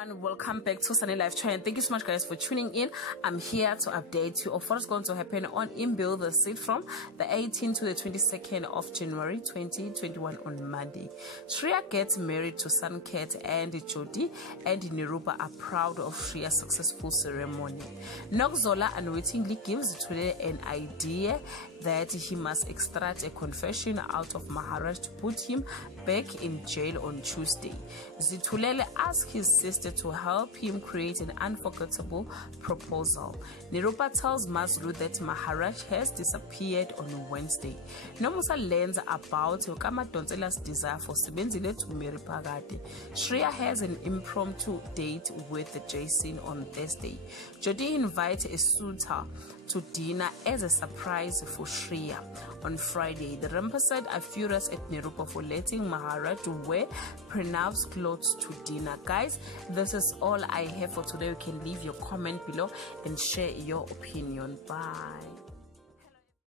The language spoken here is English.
everyone, welcome back to Sunny Life Channel. Thank you so much guys for tuning in. I'm here to update you of what's going to happen on Imbewu the seat from the 18th to the 22nd of January 2021 on Monday. Shreya gets married to Sanket, and Jodi and Nirupa are proud of Shreya's successful ceremony. Nokzola unwittingly gives Thulele an idea that he must extract a confession out of Maharaj to put him back in jail on Tuesday. Thulele asks his sister to help him create an unforgettable proposal. Nirupa tells Mazlu that Maharaj has disappeared on Wednesday. Nomusa learns about Kamadonsela's desire for Sibenzile to marry Pagade. Shreya has an impromptu date with Jason on Thursday. Jodi invites a suitor to dinner as a surprise for Shreya. On Friday, the Rampasad are furious at Nirupa for letting Maharaj wear prenup's clothes to dinner. Guys, this is all I have for today. You can leave your comment below and share your opinion. Bye.